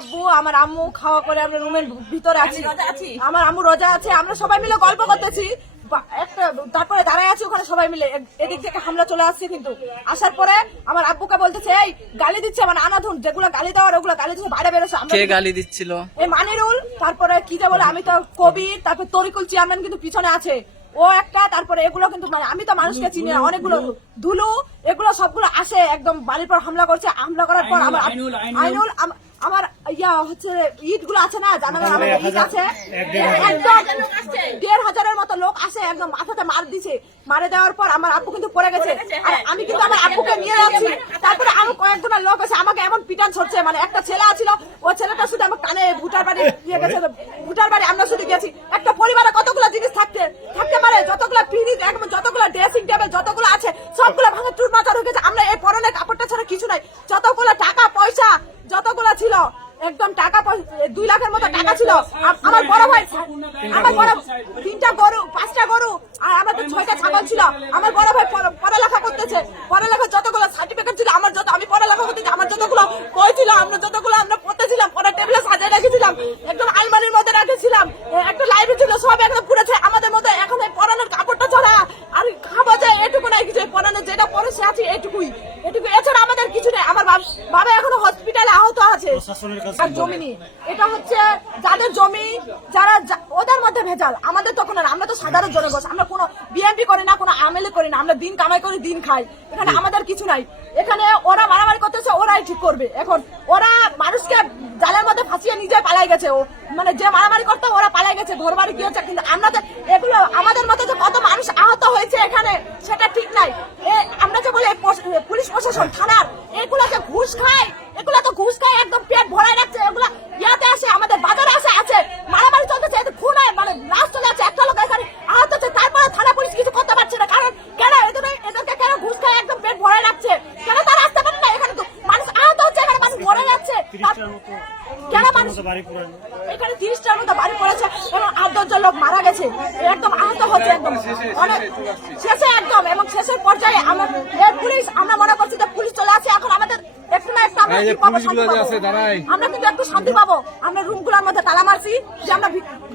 আব্বু আমার আম্মু খাওয়া করে আমরা রুমের ভিতরে আছি, আমার আম্মু রোজা আছে, আমরা সবাই মিলে গল্প করতেছি, একটা তারপরে দাঁড়ায় আছি ওখানে সবাই মিলে, এদিক থেকে হামলা চলে আসছে। কিন্তু আসার পরে আমার আব্বুকে বলতেছে এই গালি দিচ্ছে, মানে আনাধুন যেগুলো গালি দেওয়ার ওগুলো গালি দিচ্ছে, বাইরে বেরোছে। কে গালি দিচ্ছিল? এই মানিরুল, তারপরে কি যে বলে আমি তো কবির, তারপর তরিকুল চেয়ারম্যান কিন্তু পিছনে আছে ও একটা, তারপরে এগুলো কিন্তু মানে আমি তো মানুষকে চিনি না, অনেকগুলো ধুলু এগুলো সবগুলো আসে একদম বাড়ির পর হামলা করছে। হামলা করার পর আমার আইনুল আমার ইয়া হচ্ছে ইট গুলো আছে না জানালার, আমার ইট আছে একদম ১,৫০০-এর মতো লোক আসে, একদম মাথাতে মার দিছে। মারে দেওয়ার পর আমার আব্বু কিন্তু পড়ে গেছে, আর আমি কিন্তু আমার আব্বুকে নিয়ে যাচ্ছি। তারপরে আরো কয়েকজনের লোক আছে আমাকে এমন পিটান ছড়ছে, মানে একটা ছেলে আছিল, ও ছেলেটা শুধু আমার কানে ভুটার বাড়ি দিয়ে গেছে, ভুটার বাড়ি আমরা শুধু গেছি। একটা পরিবারে কতগুলো জিনিস থাকতে পারে, যতগুলো ফ্রিজ, একদম যতগুলো ড্রেসিং টেবিল যতগুলো আছে সবগুলো ভাঙা চুরমাচার হয়ে গেছে। আমরা এই পরনের কাপড়টা ছাড়া কিছু নাই, যতগুলো টাকা পয়সা যতগুলো ছিল, একদম টাকা 2 লাখের মতো টাকা ছিল। আমার বড় ভাই, আমার বড় 3টা গরু 5টা গরু আর আমাদের 6টা ছাগল ছিল। আমার বড় ভাই পড়ালেখা করতেছে, পড়ালেখা যতগুলো সার্টিফিকেট ছিল আমার, আমি পড়ালেখা করতেছি, আমার যতগুলো বই ছিল, আমরা পড়তেছিলাম, পড়ার টেবিলে সাজিয়ে রেখেছিলাম, একদম আলমারির মধ্যে রেখেছিলাম, একটা লাইব্রেরি ছিল, সব একদম পুড়েছে। আমাদের মধ্যে এখন এই পড়ানোর কাপড়টা ছাড়া আর খাওয়া যায় এটুকু নাই কিছু, পড়ানোর যেটা পড়েছে আছে এটুকু, এছাড়া আমাদের কিছু নেই। আমার বাবা এখনো হসপিটালে আহত আছে। আর জমি নেই, এটা হচ্ছে যাদের জমি, যারা ওদের মধ্যে ভেজাল, আমাদের তখন আর, আমরা তো সাধারণ জনগণ, আমরা কোনো বিএনপি করি না, কোনো আমেলে করি না, আমরা দিন কামাই করি দিন খাই, এখানে আমাদের কিছু নাই। এখানে ওরা মারামারি করতেছে, ওরাই ঠিক করবে। এখন ওরা মানুষকে জালের মধ্যে ফাঁসিয়ে নিজে পালাই গেছে, ও মানে যে মারামারি করতো ওরা পালাই গেছে, ঘর বাড়ি কি হচ্ছে। কিন্তু আমরা এগুলো আমাদের মতো যে কত মানুষ আহত হয়েছে এখানে সেটা ঠিক নাই। আমরা যে বলে পুলিশ প্রশাসন থানার এগুলো যে ঘুষ খায়, এগুলো তো ঘুষ খায়, একদম পেট ভরায় রাখছে। এগুলো ইয়াতে আসে, আমাদের বাজারে আছে মারামারি চলতেছে, খুন হয়, মানে লাশ চলে যাচ্ছে, একটা লোক এখানে আহত হচ্ছে, তারপরে থানা পুলিশ কিছু করতে পারছে না। কারণ কেন এদেরকে কেন ঘুষ খায় একদম পেট ভরায় রাখছে, কেন তারা আসতে পারে না? এখানে তো মানুষ আহত হচ্ছে, এখানে মানুষ মরে যাচ্ছে, কেন মানুষ এখানে 30টার মতো বাড়ি পড়েছে এবং 8-10 লোক মারা গেছে, একদম আহত হচ্ছে, একদম অনেক শেষে একদম, এবং শেষের পর্যায়ে আমরা পুলিশ, আমরা মনে করছি যে পুলিশ চলে আসে, এখন আমাদের একটু না একটু আমরা কিন্তু একটু শান্তি পাবো। আমরা রুমগুলোর মধ্যে তালা মারছি যে আমরা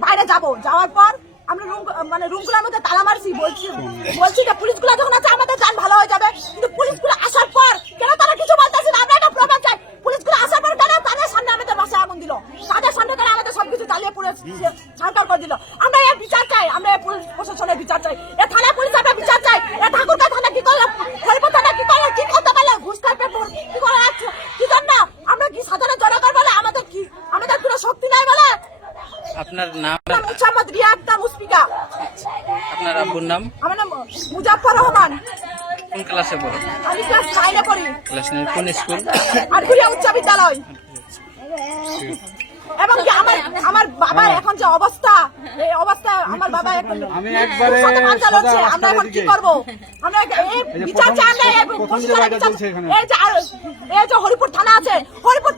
বাইরে যাওয়ার পর আমরা রুমগুলোর মধ্যে তালা মারছি, বলছি যে পুলিশগুলো যখন আছে আমাদের যান ভালো হয়ে যাবে। কিন্তু পুলিশগুলো আসার পর কেন তারা কিছু বলতেছে না? আমরা একটা প্রমাণ চাই। পুলিশগুলো আসার পর কেন তাদের সামনে আমাদের বাসায় আগুন দিল, তাদের সামনে কেন আমাদের সবকিছু জ্বালিয়ে পুরো ছাড়কার করে দিল? আমরা এর বিচার চাই, আমরা পুলিশ প্রশাসনের বিচার চাই, এ থানা পুলিশ আমরা বিচার চাই। এ ঠাকুরগাঁ থানা কি করলো, হরিপুর থানা কি করলো, কি করতে পারলো, ঘুষ খাইতে কি করে যাচ্ছে, কি জন্য? আমরা কি সাধারণ জনগণ বলে আমাদের কোনো শক্তি নাই বলে? আপনার নাম? মোহাম্মদ রিয়া আক্তার মুশফিকা। আপনার আব্বুর নাম? আমার নাম মুজাফফর রহমান। কোন ক্লাসে পড়েন? আমি ক্লাস 9-এ পড়ি। ক্লাস 9? কোন স্কুল? আটঘরিয়া উচ্চ বিদ্যালয়। এবং কি আমার বাবার এখন যে অবস্থা, এই অবস্থা আমার বাবা এখন আমরা এখন কি করবো? আমরা বিচার চাই, আমরা এই যে হরিপুর থানা আছে, হরিপুর